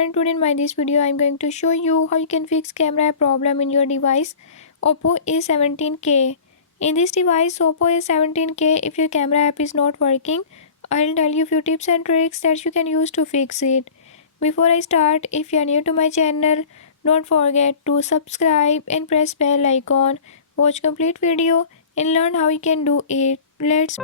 everyone, today in my this video I am going to show you how you can fix camera problem in your device Oppo A17k. In this device Oppo A17k, if your camera app is not working, I'll tell you few tips and tricks that you can use to fix it. Before I start, if you are new to my channel, don't forget to subscribe and press bell icon. Watch complete video and learn how you can do it. Let's